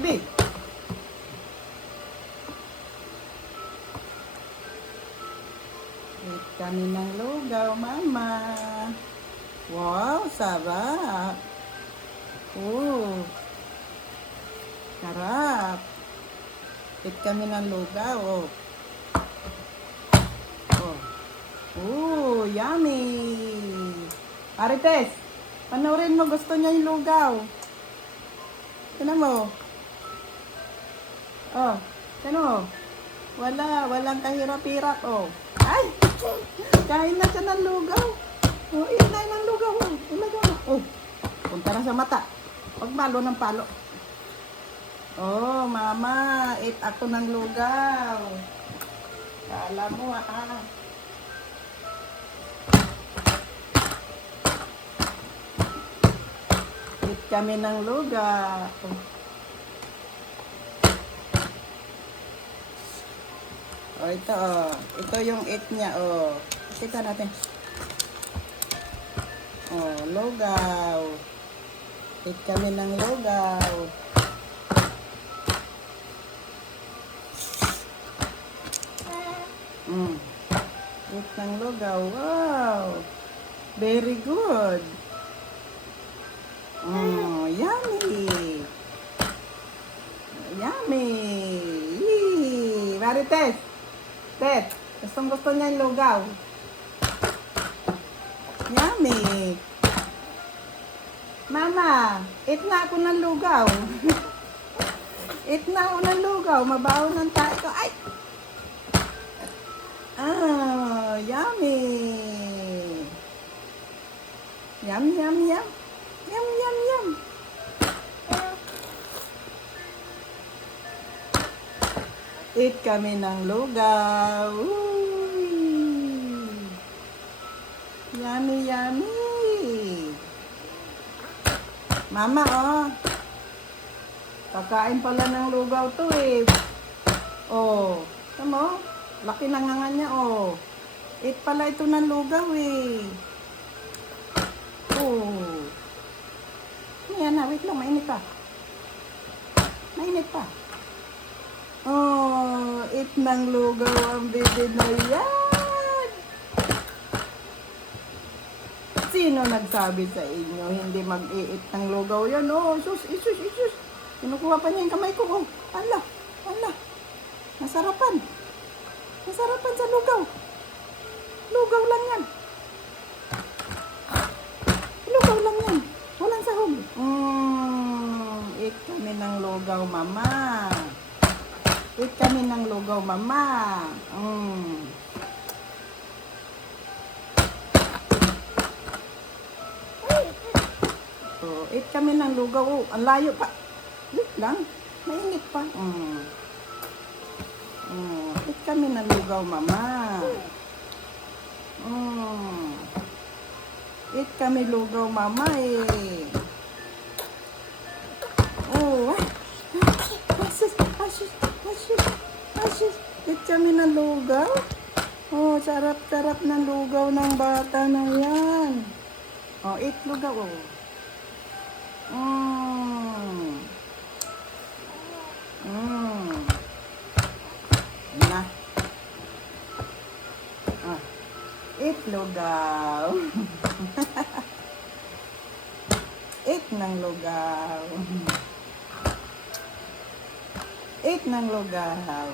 baby. Eat kami ng lugaw, mama. Wow, sarap. Oh, sarap. Eat kami ng lugaw, oh. Oh, yummy. Marites, panoorin mo, gusto niya yung lugaw. Tignan mo. Oh, tignan mo. Walang kahirap-hirap, oh. Ay, kain na siya ng lugaw. Oh, inay ng lugaw, oh. Ilagaw mo. Oh, punta na sa mata. Pagmalo ng palo. Oh, mama, eat ako ng lugaw. Kala mo, ah. Eat kami ng lugaw. Oh, ito, oh. Ito yung eat niya, oh. Kita natin. Oh, lugaw. Eat kami ng lugaw. Eat ng lugaw. Wow. Very good. Oh, yummy. Yummy. Yee. Marites. Tet, gusto niya yung lugaw. Yummy. Mama, eat na ako ng lugaw. Eat na ako ng lugaw. Mabaho ng tayo ko. Ay! Ah, yummy. Yum, yum, yum. Yum, yum, yum. Eat kami ng lugaw. Uy. Yummy, yummy. Mama, oh. Kakain pala ng lugaw to eh. Oh, tama mo? Laki na nga niya, oh. Eat pala ito ng lugaw eh. Oh. Ayan na, wait lang, mainit pa. Mainit pa. Oh, eat ng lugaw ang baby na yan. Sino nagsabi sa inyo hindi mag-i-eat ng lugaw yan? Oh, isus. Kinukuha pa niya yung kamay ko. Oh, ala. Masarapan. Masarapan sa lugaw. Lugaw lang yan. Lugaw lang yan. Walang sahog. Eat kami ng lugaw, mama. Eat kami ng lugaw, mama. So, eat kami ng lugaw. Oh, ang layo pa. Wait lang. Mainit pa. Eat kami ng lugaw, mama. Eat kami lugaw, mama eh. Oh, asus. Eat kami ng lugaw. Oh, sarap-sarap ng lugaw ng bata na yan. Oh, eat lugaw, oh. Na. Eat lugaw. Eat ng lugaw. Eat ng lugaw.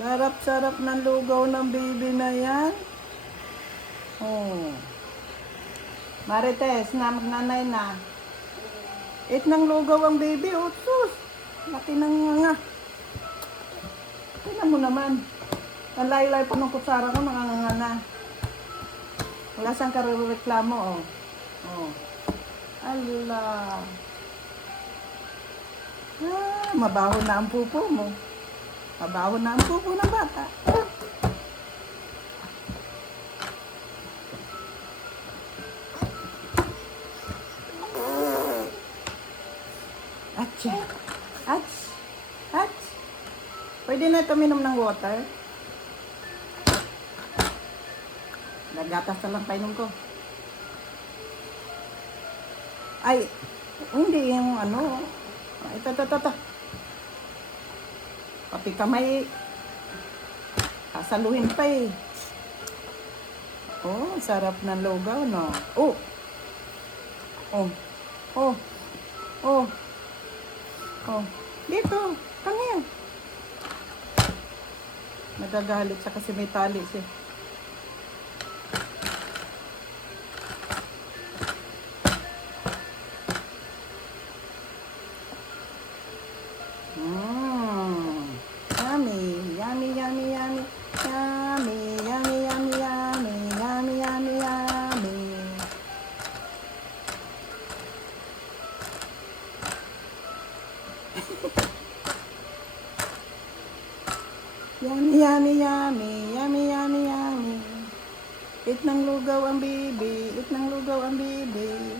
Sarap-sarap ng lugaw ng baby na yan. Oh. Marites, nanay na. Eat ng lugaw ang baby. Oh, sus. Laki ng nga. Tingnan mo naman. Ang layo-layo pa ng kutsara ko, nakanganga na. Wala siyang karereklamo, oh. Oh. Ala. Mabaho na ang pupo mo. Mabaho na ang pupo ng bata. Atcha. Pwede na ito minom ng water. Nagatas na lang painom ko. Ay, hindi yung ano. Ito. Pati kamay, saluhin pa eh. Oh, sarap ng lugaw, no? Oh, oh, oh, oh, oh. Dito, come here. Nagagalit siya kasi may tali siya. Yummy, yummy, yummy, yummy, yummy, yummy, yummy, yummy, yummy, yummy, yummy. Yummy, yummy, yummy, yummy, yummy, yummy. Eat ng lugaw ang bibi, eat ng lugaw ang bibi.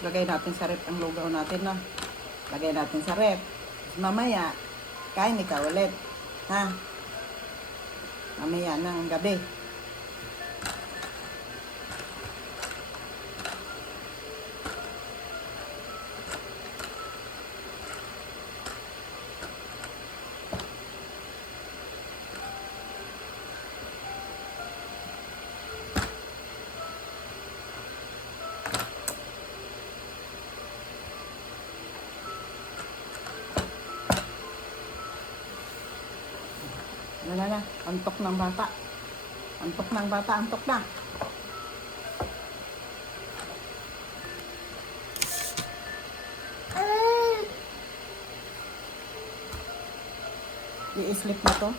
Lagay natin sa rep ang lugaw natin, na. Lagay natin sa rep. Mamaya, kain ikaw ulit. Ha? Mamaya ng gabi. Wala na. Antok ng bata. Antok ng bata. Antok na. I-sleep na to.